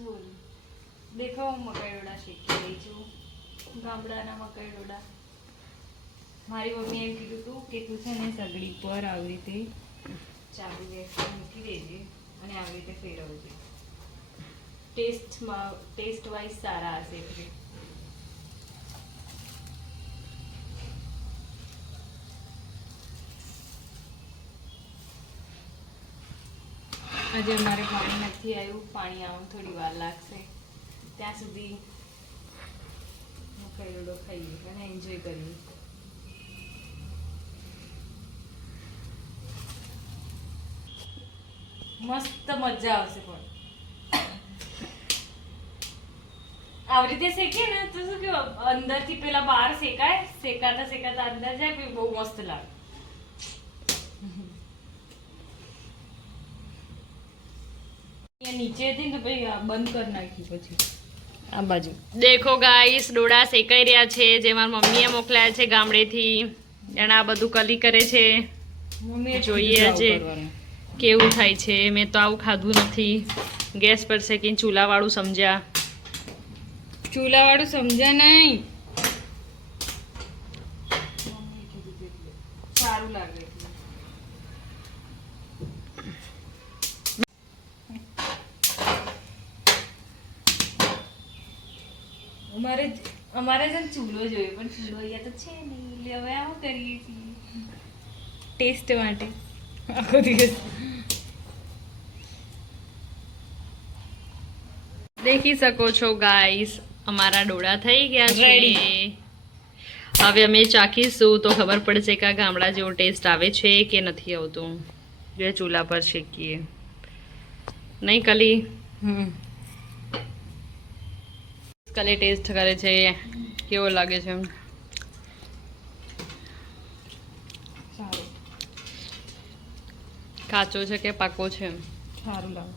શું દેખાવ મકાઈ ડોડા શીખી રહી છું ગામડાના મકાઈ ડોડા મારી મમ્મીએ એમ કીધું હતું કે તું છે ને સગડી પર આવી રીતે ચાવી વેફર મૂકી દેજે અને આવી રીતે ફેરવજે. ટેસ્ટમાં ટેસ્ટ વાઇઝ સારા હશે એટલે. આજે અમારે પાણી નથી આવ્યું, પાણી આવવાનું થોડી વાર લાગશે. ત્યાં સુધી ડોડો ખાઈએ અને એન્જોય કરીએ. મસ્ત મજા આવશે પણ. આવી રીતે શેકીએ ને તો શું કે અંદરથી પેલા બહાર શેકાય, શેકાતા શેકાતા અંદર જાય બહુ મસ્ત લાગે. નીચે હતી ને તો પછી બંધ કરી નાખી પછી. આ બાજુ. દેખો ગાઈસ ડોડા શેકાઈ રહ્યા છે જે મારી મમ્મીએ મોકલ્યા છે ગામડેથી. એને આ બધું કલી કરે છે. જોઈએ કરવાનું. કેવું થાય છે. મેં તો આવું ખાધું નથી. ગેસ પર શેકીને ચૂલાવાળું સમજ્યા. ચૂલાવાળું સમજ્યા નહીં. સારું લાગે. અમારે જ- અમારે ને ચૂલો જોઈએ પણ ચૂલો અહીંયા તો છે નહીં. એટલે હવે આવું કરીએ છીએ. ટેસ્ટ માટે. આખો દિવસ. દેખી શકો છો ગાઈસ અમારા ડોળા થઈ ગયા છે. હવે અમે ચાખીશું તો ખબર પડશે કે આ ગામડા જેવો ટેસ્ટ આવે છે કે નથી આવતો. જે ચૂલા પર શેકીએ. નહીં કલી? હમ. કલી ટેસ્ટ કરે છે કેવો લાગે છે એમ? કાચો છે કે પાકો છે સારું લાગે.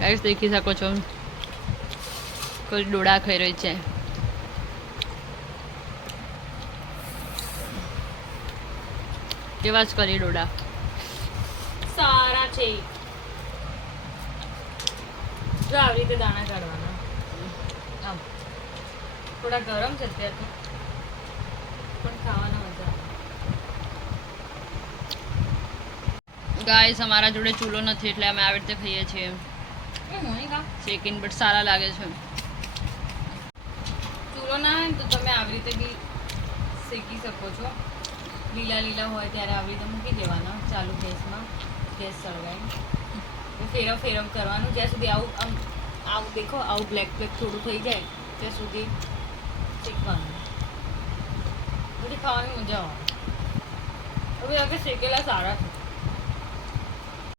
ગાઈસ દેખી શકો છો. કોઈ ડોડા ખાઈ રહી છે. કેવા જ કરી ડોડા? સારા છે. જો આવી રીતે દાણા કાઢવાના. આમ. થોડા ગરમ છે અત્યારે તો પણ ખાવાના મજા. ગાઈસ અમારા જોડે ચૂલો નથી એટલે અમે આવી રીતે ખાઈએ છીએ. ખા. બટ સારા લાગે છે. ચૂલો ના હોય ને તો તમે આવી રીતે બી શેકી શકો છો. લીલા લીલા હોય ત્યારે આવી રીતે મૂકી દેવાના. ચાલુ ગેસમાં. ગેસ સળગાવી ફેરવ ફેરવ કરવાનું. જ્યાં સુધી આવું, આમ, આવું દેખો, આવું બ્લેક બ્લેક થોડું થઈ જાય, ત્યાં સુધી શેકવાનું બધી ખાવાની મજા આવે. હવે આગળ શેકેલા સારા છે.